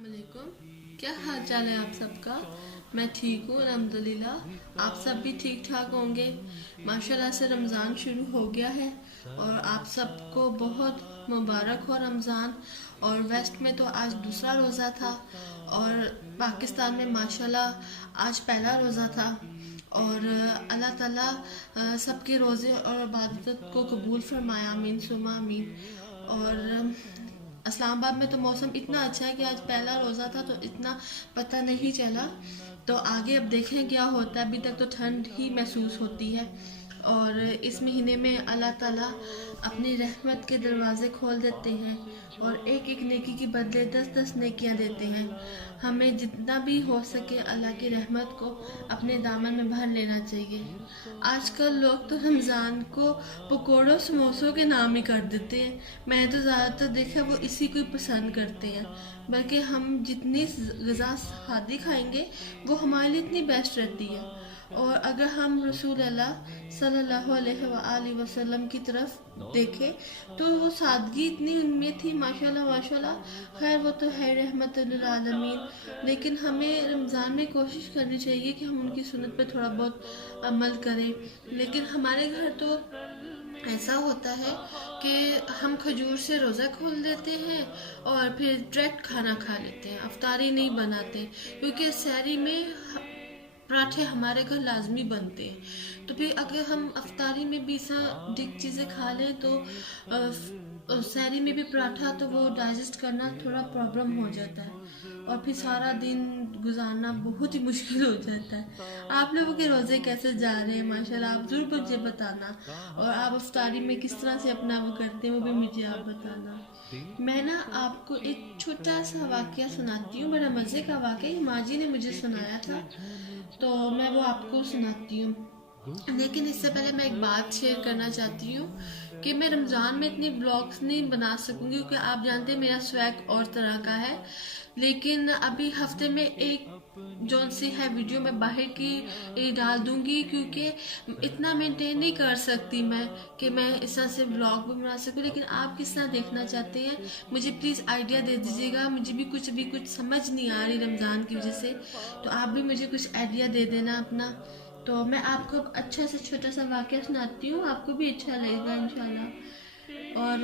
अस्सलाम वालेकुम। क्या हाल चाल है आप सबका? मैं ठीक हूँ अल्हम्दुलिल्लाह। आप सब भी ठीक ठाक होंगे। माशाल्लाह से रमज़ान शुरू हो गया है और आप सबको बहुत मुबारक हो रमज़ान। और वेस्ट में तो आज दूसरा रोज़ा था और पाकिस्तान में माशाल्लाह आज पहला रोज़ा था। और अल्लाह ताला सबके रोज़े और इबादत को कबूल फरमाए, आमीन सुमा आमीन। और इस्लामाबाद में तो मौसम इतना अच्छा है कि आज पहला रोज़ा था तो इतना पता नहीं चला। तो आगे अब देखें क्या होता है। अभी तक तो ठंड ही महसूस होती है और इस महीने में अल्लाह ताला अपनी रहमत के दरवाजे खोल देते हैं और एक एक नेकी के बदले 10-10 नेकियां देते हैं। हमें जितना भी हो सके अल्लाह की रहमत को अपने दामन में भर लेना चाहिए। आजकल लोग तो रमज़ान को पकोड़ों समोसों के नाम ही कर देते हैं। मैंने तो ज़्यादातर देखा वो इसी को ही पसंद करते हैं। बल्कि हम जितनी ग़िज़ा सादी खाएंगे वो हमारे लिए इतनी बेस्ट रहती है। और अगर हम रसूल अल्लाह सल्लल्लाहु अलैहि वसल्लम की तरफ देखें तो वो सादगी इतनी उनमें थी, माशाल्लाह माशाल्लाह। खैर वो तो है रहमतुल लिल आलमीन, लेकिन हमें रमज़ान में कोशिश करनी चाहिए कि हम उनकी सुन्नत पे थोड़ा बहुत अमल करें। लेकिन हमारे घर तो ऐसा होता है कि हम खजूर से रोज़ा खोल देते हैं और फिर डायरेक्ट खाना खा लेते हैं, अफ्तारी नहीं बनाते। क्योंकि सहरी में पराठे हमारे घर लाजमी बनते हैं। तो फिर अगर हम अफ्तारी में भी डिक चीज़ें खा लें तो सहरी में भी पराठा, तो वो डाइजेस्ट करना थोड़ा प्रॉब्लम हो जाता है और फिर सारा दिन गुजारना बहुत ही मुश्किल हो जाता है। आप लोगों के रोज़े कैसे जा रहे हैं? माशाल्लाह आप ज़रूर मुझे बताना। और आप अफ्तारी में किस तरह से अपना वो करते हैं वो भी मुझे आप बताना। मैं ना आपको एक छोटा सा वाक़या सुनाती हूँ, बड़ा मज़े का वाक़या। माँ जी ने मुझे सुनाया था तो मैं वो आपको सुनाती हूँ। लेकिन इससे पहले मैं एक बात शेयर करना चाहती हूँ कि मैं रमज़ान में इतनी ब्लॉग्स नहीं बना सकूँगी क्योंकि आप जानते हैं मेरा स्वैग और तरह का है। लेकिन अभी हफ्ते में एक जौन सी है वीडियो मैं बाहर की डाल दूंगी, क्योंकि इतना मेंटेन नहीं कर सकती मैं कि मैं इस तरह से ब्लॉग भी बना सकूं। लेकिन आप किस तरह देखना चाहते हैं मुझे प्लीज़ आइडिया दे दीजिएगा। मुझे भी कुछ समझ नहीं आ रही रमज़ान की वजह से, तो आप भी मुझे कुछ आइडिया दे देना अपना। तो मैं आपको अच्छा सा छोटा सा वाक़या सुनाती हूँ, आपको भी अच्छा लगेगा इंशाल्लाह। और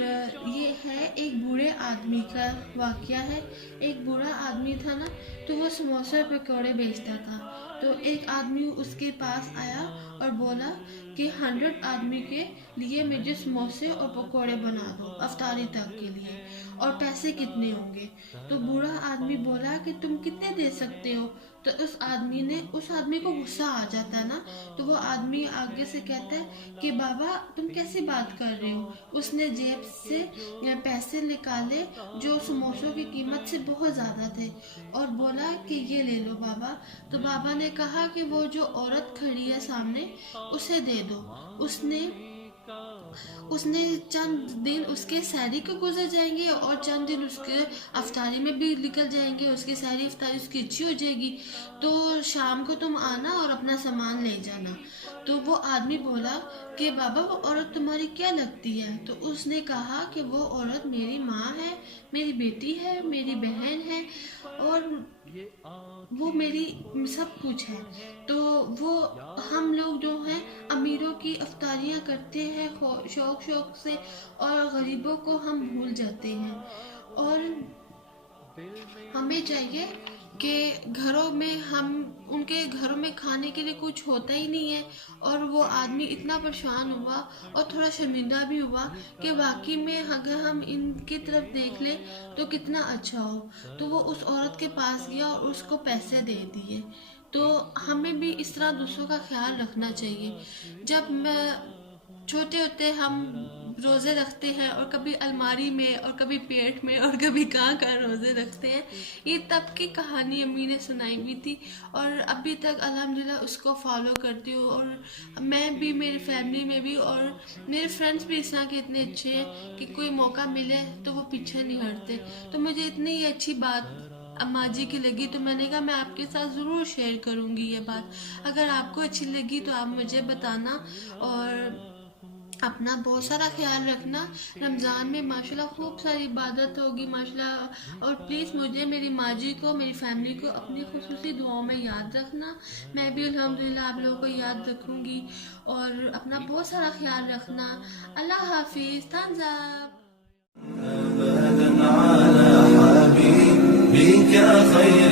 ये है एक बूढ़े आदमी का वाक़या है। एक बूढ़ा आदमी था ना, तो वो समोसे पकौड़े बेचता था। तो एक आदमी उसके पास आया और बोला कि 100 आदमी के लिए मुझे समोसे और पकौड़े बना दो अफ्तारी तक के लिए, और पैसे कितने होंगे? तो बूढ़ा आदमी बोला कि तुम कितने दे सकते हो? तो उस आदमी को गुस्सा आ जाता है ना, तो वो आदमी आगे से कहता है कि बाबा तुम कैसी बात कर रहे हो? उसने जेब से पैसे निकाले जो समोसों की कीमत से बहुत ज़्यादा थे और बोला कि ये ले लो बाबा। तो बाबा ने कहा कि वो जो औरत खड़ी है सामने उसे दे दो। उसने उसने चंद दिन उसके सहरी को गुजर जाएंगे और चंद दिन उसके अफ्तारी में भी निकल जाएंगे। उसकी सहरी अफ्तारी उसकी अच्छी हो जाएगी, तो शाम को तुम आना और अपना सामान ले जाना। तो वो आदमी बोला कि बाबा वो औरत तुम्हारी क्या लगती है? तो उसने कहा कि वो औरत मेरी माँ है, मेरी बेटी है, मेरी बहन है और वो मेरी सब कुछ है। तो वो हम लोग जो हैं अमीरों की अफ्तारियाँ करते हैं शौक शौक से और गरीबों को हम भूल जाते हैं। और हमें चाहिए कि घरों में हम उनके घरों में खाने के लिए कुछ होता ही नहीं है। और वो आदमी इतना परेशान हुआ और थोड़ा शर्मिंदा भी हुआ कि वाकई में अगर हम इनकी तरफ देख लें तो कितना अच्छा हो। तो वो उस औरत के पास गया और उसको पैसे दे दिए। तो हमें भी इस तरह दूसरों का ख्याल रखना चाहिए। जब मैं छोटे होते हम रोज़े रखते हैं और कभी अलमारी में और कभी पेट में और कभी कहाँ रोज़े रखते हैं। ये तब की कहानी अम्मी ने सुनाई हुई थी और अभी तक अल्हम्दुलिल्लाह उसको फॉलो करती हूँ। और मैं भी, मेरी फैमिली में भी और मेरे फ्रेंड्स भी इस तरह के इतने अच्छे हैं कि कोई मौका मिले तो वो पीछे नहीं हटते। तो मुझे इतनी अच्छी बात अम्मा जी की लगी तो मैंने कहा मैं आपके साथ ज़रूर शेयर करूँगी ये बात। अगर आपको अच्छी लगी तो आप मुझे बताना। और اپنا بہت سارا خیال رکھنا. رمضان میں ماشاءاللہ خوب ساری عبادت ہوگی ماشاءاللہ. اور پلیز مجھے، میری ماں جی کو، میری فیملی کو اپنی خصوصی دعاؤں میں یاد رکھنا. میں بھی الحمدللہ آپ لوگوں کو یاد رکھوں گی. اور اپنا بہت سارا خیال رکھنا. اللہ حافظ. تھامز اپ. أبدا على حبيبك خير